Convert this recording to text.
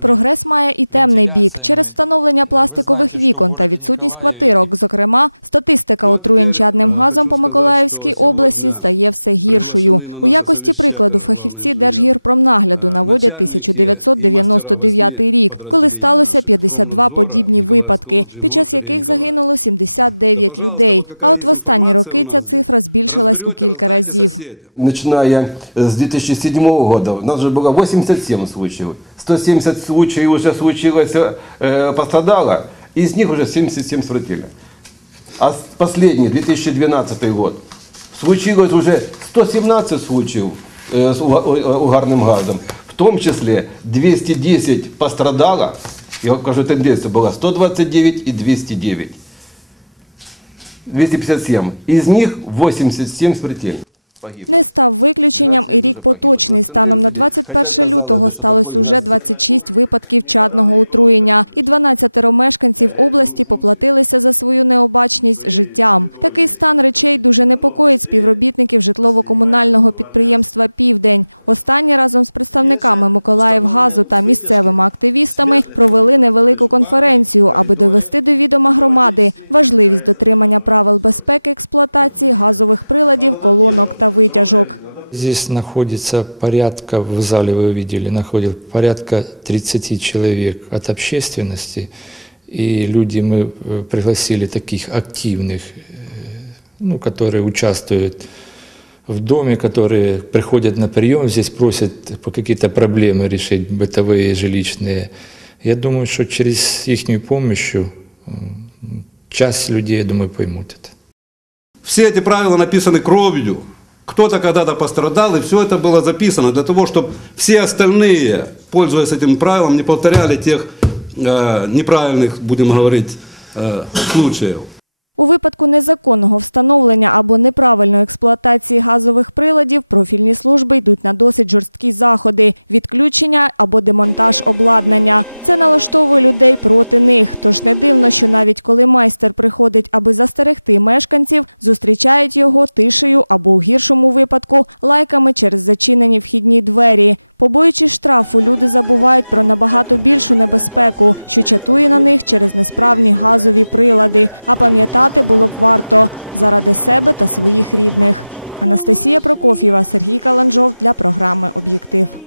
Прогрес має і темний бік. Через встановлення пластикових вікон та відсутність квартирок. Зокрема, статистика отруєнь чадним газом по Миколаївській області стає все гіршою. У якості прикладу фахівці Держгірпромнагляду наводять 1999 рік, коли сталося 52 подібні випадки, під час яких загинуло 79 людей. А от в останні роки ця цифра збільшилась у кілька разів. Начиная с 2007 года, у нас же было 87 случаев. 170 случаев уже случилось, э, пострадало, из них уже 77 смертельно. А последний, 2012 год, случилось уже 117 случаев э, с у- угарным газом. В том числе 210 пострадало, я вам скажу, тенденция была 129 и 209. 257. Из них 87 смертельно. Не став виключенням і рік поточний. Станом на 21 лютого сталося уже 26 випадків чадного отруєння, і 12 мешканців області поплатилися за свою необачність життям. Такий стан речей дуже непокоїть співробітників житлово-комунального підприємства Південь. Останні разом з представниками Миколаївгазу та місцевими активістами провели невелику конференцію, аби довести до відома громади важливість дотримання правил безпеки експлуатації газових приладів, колонок та витяжок. Здесь находится порядка, в зале вы видели, находится порядка 30 человек от общественности. И люди мы э, пригласили таких активных, э, ну, которые участвуют в доме, которые приходят на прием, здесь просят по какие-то проблемы решить, бытовые, жилищные. Я думаю, что через их помощь часть людей, я думаю, поймут это. Все эти правила написаны кровью. Кто-то когда-то пострадал, и все это было записано для того, чтобы все остальные, пользуясь этим правилом, не повторяли тех э, неправильных, будем говорить, э, случаев. У випадку незаконного встановлення або неправильної експлуатації газових приладів профільні служби йдуть на досить жорсткі заходи – відключення або демонтаж обладнання. Це налаштовує людей проти них. Тож не дивно, що навіть коли майстер приходить, аби застерегти мешканців, зустрічають його тишею або у гіршому випадку лайками через зачинені вхідні двері. Побоюючись штрафу, люди забувають про набагато більшу небезпеку, що чатує на них через несправні газові прилади. А пам'ятати було б варто заради себе та своїх рідних. Анастасія Прокоф'єва, Сергій Каланжов для програми Об'єктив.